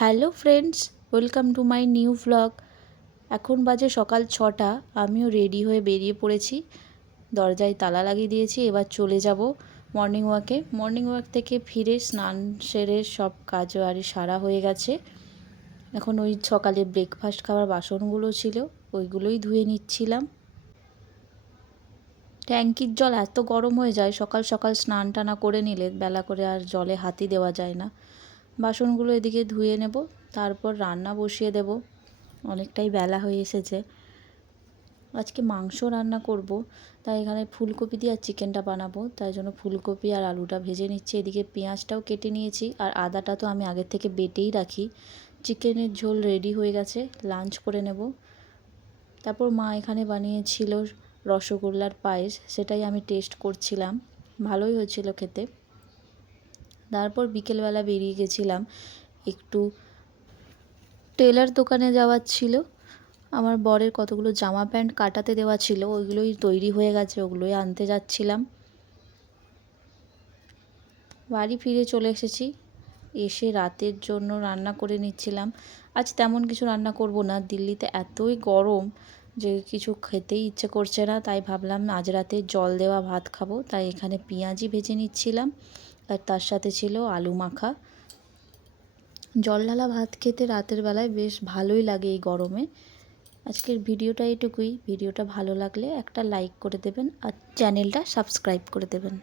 Hello friends, welcome to my new vlog. এখন বাজে সকাল 6টা। আমিও রেডি হয়ে বেরিয়ে পড়েছি, দরজায় তালা লাগিয়ে দিয়েছি। এবার চলে যাব মর্নিং ওয়াকে। মর্নিং ওয়াক থেকে ফিরে স্নান সেরে সব কাজ আর সারা হয়ে গেছে। এখন ওই সকালে ব্রেকফাস্ট খাওয়ার বাসনগুলো ছিল, ওইগুলোই ধুয়ে নিচ্ছিলাম। ট্যাঙ্কির জল এত গরম হয়ে যায়, সকাল সকাল স্নান টানা করে নিলে বেলা করে আর জলে হাতই দেওয়া যায় না। বাসনগুলো এদিকে ধুয়ে নেব, তারপর রান্না বসিয়ে দেব। অনেকটাই বেলা হয়ে এসেছে। আজকে মাংস রান্না করব, তাই এখানে ফুলকপি দিয়ে আর চিকেনটা বানাবো, তাই জন্য ফুলকপি আর আলুটা ভেজে নিচ্ছি। এদিকে পেঁয়াজটাও কেটে নিয়েছি, আর আদাটা তো আমি আগের থেকে বেটেই রাখি। চিকেনের ঝোল রেডি হয়ে গেছে, লাঞ্চ করে নেব। তারপর মা এখানে বানিয়েছিল রসগোল্লার পায়েস, সেটাই আমি টেস্ট করছিলাম, ভালোই হয়েছিল খেতে। তারপর বিকেলবেলা বেরিয়ে গেছিলাম, একটু টেলার দোকানে যাওয়ার ছিল। আমার বরের কতগুলো জামা প্যান্ট কাটাতে দেওয়া ছিল, ওইগুলোই তৈরি হয়ে গেছে, ওগুলোই আনতে যাচ্ছিলাম। বাড়ি ফিরে চলে এসেছি, এসে রাতের জন্য রান্না করে নিচ্ছিলাম। আজ তেমন কিছু রান্না করব না, দিল্লিতে এতই গরম যে কিছু খেতেই ইচ্ছে করছে না, তাই ভাবলাম আজ রাতে জল দেওয়া ভাত খাবো। তাই এখানে পেঁয়াজি ভেজে নিচ্ছিলাম, আর তার সাথে ছিল আলু মাখা। জল ঢালা ভাত খেতে রাতের বেলায় বেশ ভালোই লাগে এই গরমে। আজকের ভিডিওটা এইটুকুই। ভিডিওটা ভালো লাগলে একটা লাইক করে দেবেন আর চ্যানেলটা সাবস্ক্রাইব করে দেবেন।